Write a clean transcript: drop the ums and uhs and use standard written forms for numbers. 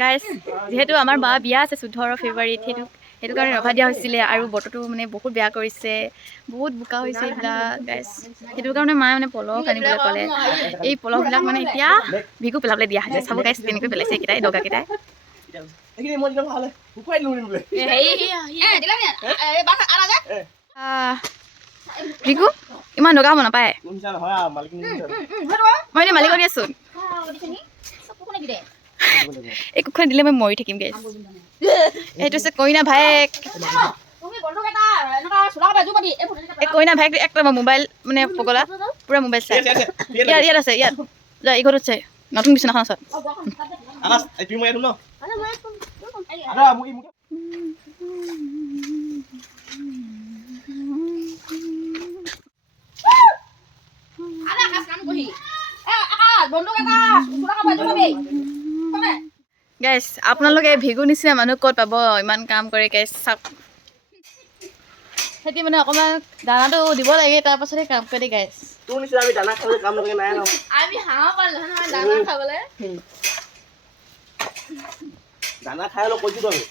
guys যিহেতু আমাৰ বা বিয়া আছে 14 ফেব্ৰুৱাৰীত সেইটো কাৰণে ৰভা দিয়া হৈছিলে আৰু বতৰটো মানে বহুত বেয়া কৰিছে বহুত বোকা হৈছে এইবিলাক গাইজ সেইটো কাৰণে মায়ে মানে পলহ আনিবলৈ ক'লে এই পলহবিলাক মানে এতিয়া ভিগু পেলাবলৈ দিয়া হৈছে চাব গাইজ তেনেকৈ পেলাইছে এইকেইটাই দগাকেইটাই ভিগু ইমান দগা হ'ব নাপায় মই এতিয়া মালিকক দিয়াচোন এই কুকুৰখন দিলে মই মৰি থাকিম গাইজ এইটো হৈছে কইনা ভায়েক এই কইনা ভায়েক একটা মোবাইল মানে পগলা পুৰা মোবাইল চাই ইয়াত আছে ইয়াত যা এই ঘৰত চাই নতুন বিচনাখন আছে গাইজ আপোনালোকে ভিগু নিচিনা মানুহ ক'ত পাব ইমান কাম কৰে গাইজ চাওক সেইটো মানে অকণমান দানাটো দিব লাগে তাৰ পাছতহে কাম কৰি গাইজ তোৰ নিচিনা আমি দানা খাবলৈ কাম নকৰে নাই ন আমি হাঁহ পালো নহয় দানা খাবলৈ দানা খাই অলপ কৈছো তো আমি